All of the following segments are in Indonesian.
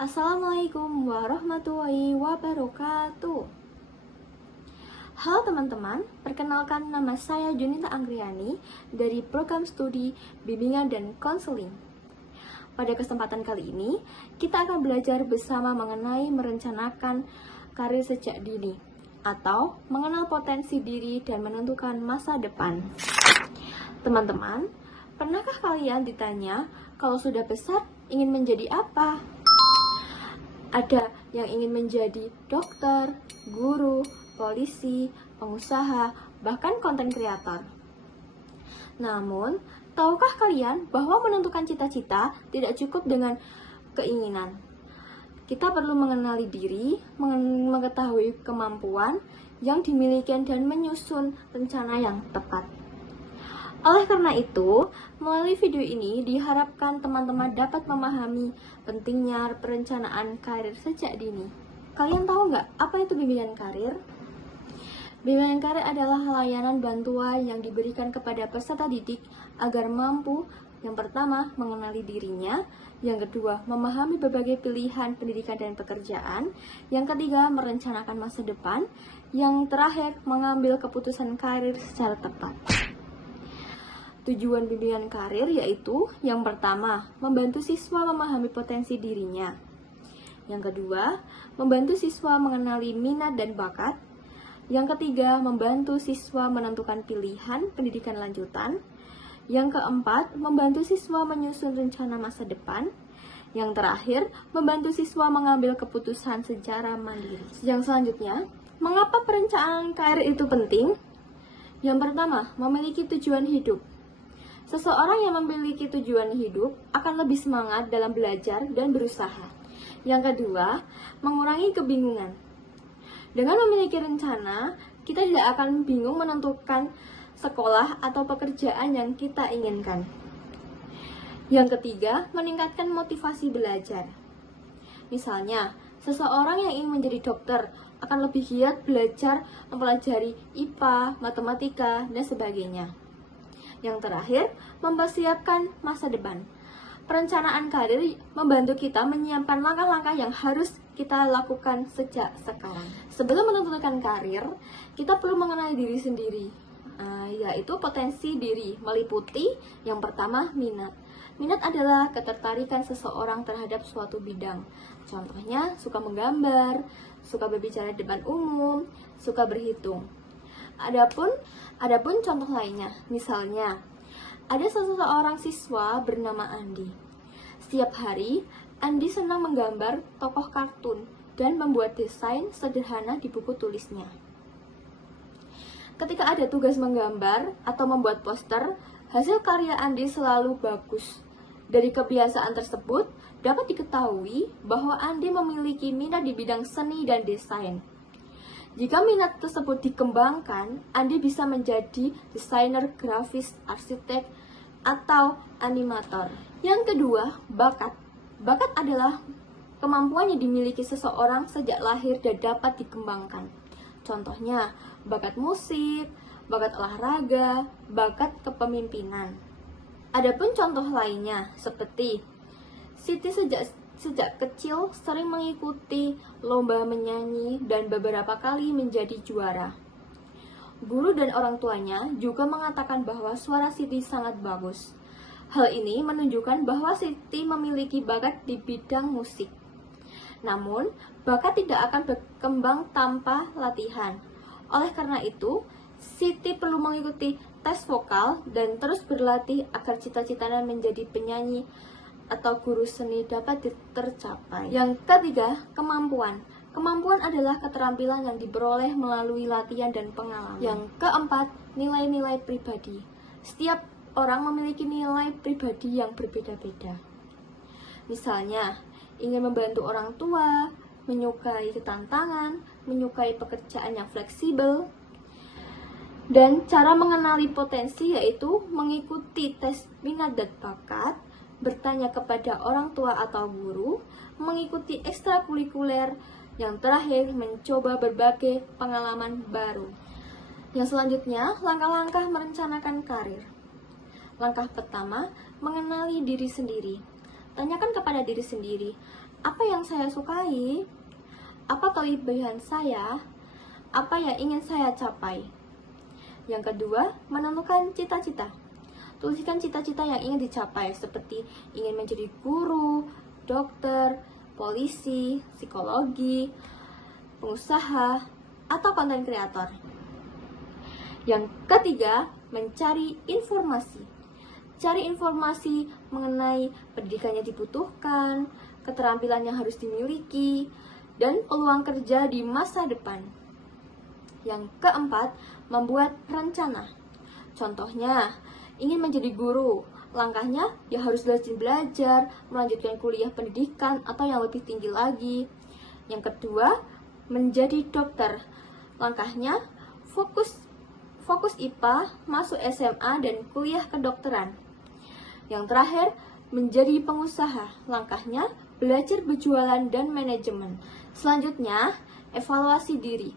Assalamualaikum warahmatullahi wabarakatuh. Halo teman-teman, perkenalkan nama saya Junita Anggriani dari Program Studi Bimbingan dan Konseling. Pada kesempatan kali ini, kita akan belajar bersama mengenai merencanakan karir sejak dini atau mengenal potensi diri dan menentukan masa depan. Teman-teman, pernahkah kalian ditanya kalau sudah besar ingin menjadi apa? Ada yang ingin menjadi dokter, guru, polisi, pengusaha, bahkan konten kreator. Namun, tahukah kalian bahwa menentukan cita-cita tidak cukup dengan keinginan? Kita perlu mengenali diri, mengetahui kemampuan yang dimiliki dan menyusun rencana yang tepat. Oleh karena itu, melalui video ini diharapkan teman-teman dapat memahami pentingnya perencanaan karir sejak dini. Kalian tahu nggak apa itu bimbingan karir? Bimbingan karir adalah layanan bantuan yang diberikan kepada peserta didik agar mampu, yang pertama, mengenali dirinya, yang kedua, memahami berbagai pilihan pendidikan dan pekerjaan, yang ketiga, merencanakan masa depan, yang terakhir, mengambil keputusan karir secara tepat. Tujuan bimbingan karir yaitu yang pertama, membantu siswa memahami potensi dirinya. Yang kedua, membantu siswa mengenali minat dan bakat. Yang ketiga, membantu siswa menentukan pilihan pendidikan lanjutan. Yang keempat, membantu siswa menyusun rencana masa depan. Yang terakhir, membantu siswa mengambil keputusan secara mandiri. Yang selanjutnya, mengapa perencanaan karir itu penting? Yang pertama, memiliki tujuan hidup. Seseorang yang memiliki tujuan hidup akan lebih semangat dalam belajar dan berusaha. Yang kedua, mengurangi kebingungan. Dengan memiliki rencana, kita tidak akan bingung menentukan sekolah atau pekerjaan yang kita inginkan. Yang ketiga, meningkatkan motivasi belajar. Misalnya, seseorang yang ingin menjadi dokter akan lebih giat belajar mempelajari IPA, matematika, dan sebagainya. Yang terakhir, mempersiapkan masa depan. Perencanaan karir membantu kita menyiapkan langkah-langkah yang harus kita lakukan sejak sekarang. Sebelum menentukan karir, kita perlu mengenali diri sendiri, yaitu potensi diri, meliputi yang pertama, minat. Minat adalah ketertarikan seseorang terhadap suatu bidang. Contohnya, suka menggambar, suka berbicara di depan umum, suka berhitung. Adapun contoh lainnya, misalnya, ada seseorang siswa bernama Andi. Setiap hari, Andi senang menggambar tokoh kartun dan membuat desain sederhana di buku tulisnya. Ketika ada tugas menggambar atau membuat poster, hasil karya Andi selalu bagus. Dari kebiasaan tersebut, dapat diketahui bahwa Andi memiliki minat di bidang seni dan desain. Jika minat tersebut dikembangkan, Andi bisa menjadi desainer grafis, arsitek, atau animator. Yang kedua, bakat. Bakat adalah kemampuan yang dimiliki seseorang sejak lahir dan dapat dikembangkan. Contohnya, bakat musik, bakat olahraga, bakat kepemimpinan. Adapun contoh lainnya, seperti Siti sejak kecil sering mengikuti lomba menyanyi dan beberapa kali menjadi juara. Guru dan orang tuanya juga mengatakan bahwa suara Siti sangat bagus. Hal ini menunjukkan bahwa Siti memiliki bakat di bidang musik. Namun, bakat tidak akan berkembang tanpa latihan. Oleh karena itu, Siti perlu mengikuti tes vokal dan terus berlatih agar cita-citanya menjadi penyanyi atau guru seni dapat tercapai. Yang ketiga, kemampuan. Kemampuan adalah keterampilan yang diperoleh melalui latihan dan pengalaman. Yang keempat, nilai-nilai pribadi. Setiap orang memiliki nilai pribadi yang berbeda-beda. Misalnya, ingin membantu orang tua, menyukai tantangan, menyukai pekerjaan yang fleksibel. Dan cara mengenali potensi yaitu mengikuti tes minat dan bakat, bertanya kepada orang tua atau guru, mengikuti ekstrakurikuler, yang terakhir mencoba berbagai pengalaman baru. Yang selanjutnya, langkah-langkah merencanakan karir. Langkah pertama, mengenali diri sendiri. Tanyakan kepada diri sendiri, Apa yang saya sukai? Apa kelebihan saya? Apa yang ingin saya capai? Yang kedua, menentukan cita-cita. Tuliskan cita-cita yang ingin dicapai, seperti ingin menjadi guru, dokter, polisi, psikologi, pengusaha, atau konten kreator. Yang ketiga, mencari informasi. Cari informasi mengenai pendidikan yang dibutuhkan, keterampilan yang harus dimiliki, dan peluang kerja di masa depan. Yang keempat, membuat rencana. Contohnya, ingin menjadi guru, langkahnya ya harus rajin belajar, melanjutkan kuliah pendidikan atau yang lebih tinggi lagi. Yang kedua, menjadi dokter. Langkahnya fokus IPA, masuk SMA dan kuliah kedokteran. Yang terakhir, menjadi pengusaha. Langkahnya belajar berjualan dan manajemen. Selanjutnya, evaluasi diri.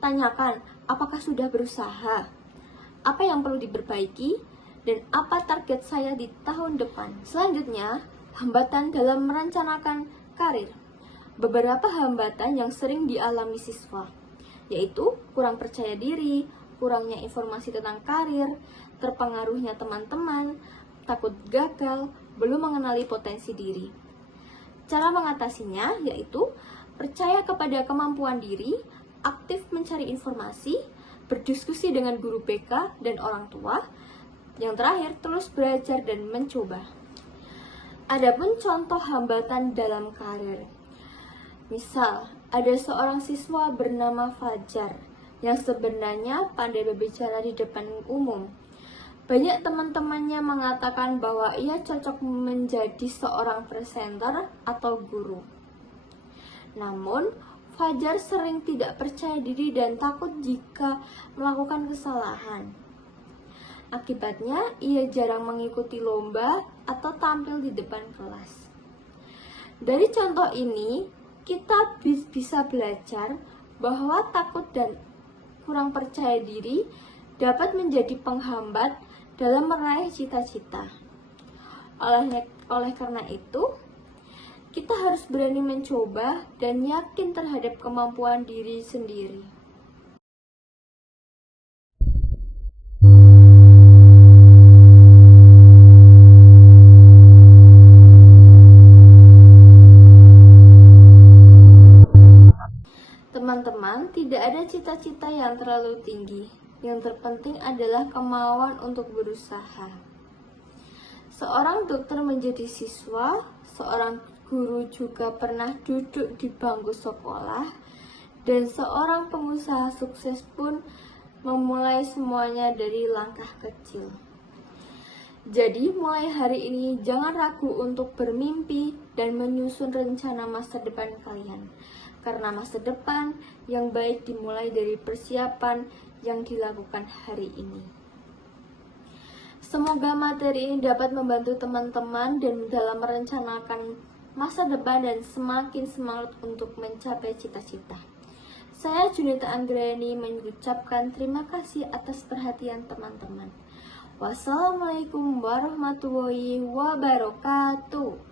Tanyakan apakah sudah berusaha, apa yang perlu diperbaiki, dan apa target saya di tahun depan. Selanjutnya, hambatan dalam merencanakan karir. Beberapa hambatan yang sering dialami siswa, yaitu kurang percaya diri, kurangnya informasi tentang karir, terpengaruhnya teman-teman, takut gagal, belum mengenali potensi diri. Cara mengatasinya yaitu percaya kepada kemampuan diri, aktif mencari informasi, berdiskusi dengan guru BK dan orang tua. Yang terakhir, terus belajar dan mencoba. Adapun contoh hambatan dalam karir. Misal, ada seorang siswa bernama Fajar yang sebenarnya pandai berbicara di depan umum. Banyak teman-temannya mengatakan bahwa ia cocok menjadi seorang presenter atau guru. Namun, Fajar sering tidak percaya diri dan takut jika melakukan kesalahan. Akibatnya, ia jarang mengikuti lomba atau tampil di depan kelas. Dari contoh ini, kita bisa belajar bahwa takut dan kurang percaya diri dapat menjadi penghambat dalam meraih cita-cita. Oleh karena itu, kita harus berani mencoba dan yakin terhadap kemampuan diri sendiri. Teman-teman, tidak ada cita-cita yang terlalu tinggi. Yang terpenting adalah kemauan untuk berusaha. Seorang dokter menjadi siswa, seorang guru juga pernah duduk di bangku sekolah, dan seorang pengusaha sukses pun memulai semuanya dari langkah kecil. Jadi, mulai hari ini jangan ragu untuk bermimpi dan menyusun rencana masa depan kalian. Karena masa depan yang baik dimulai dari persiapan yang dilakukan hari ini. Semoga materi ini dapat membantu teman-teman dan dalam merencanakan masa depan dan semakin semangat untuk mencapai cita-cita. Saya Junita Anggreni mengucapkan terima kasih atas perhatian teman-teman. Wassalamualaikum warahmatullahi wabarakatuh.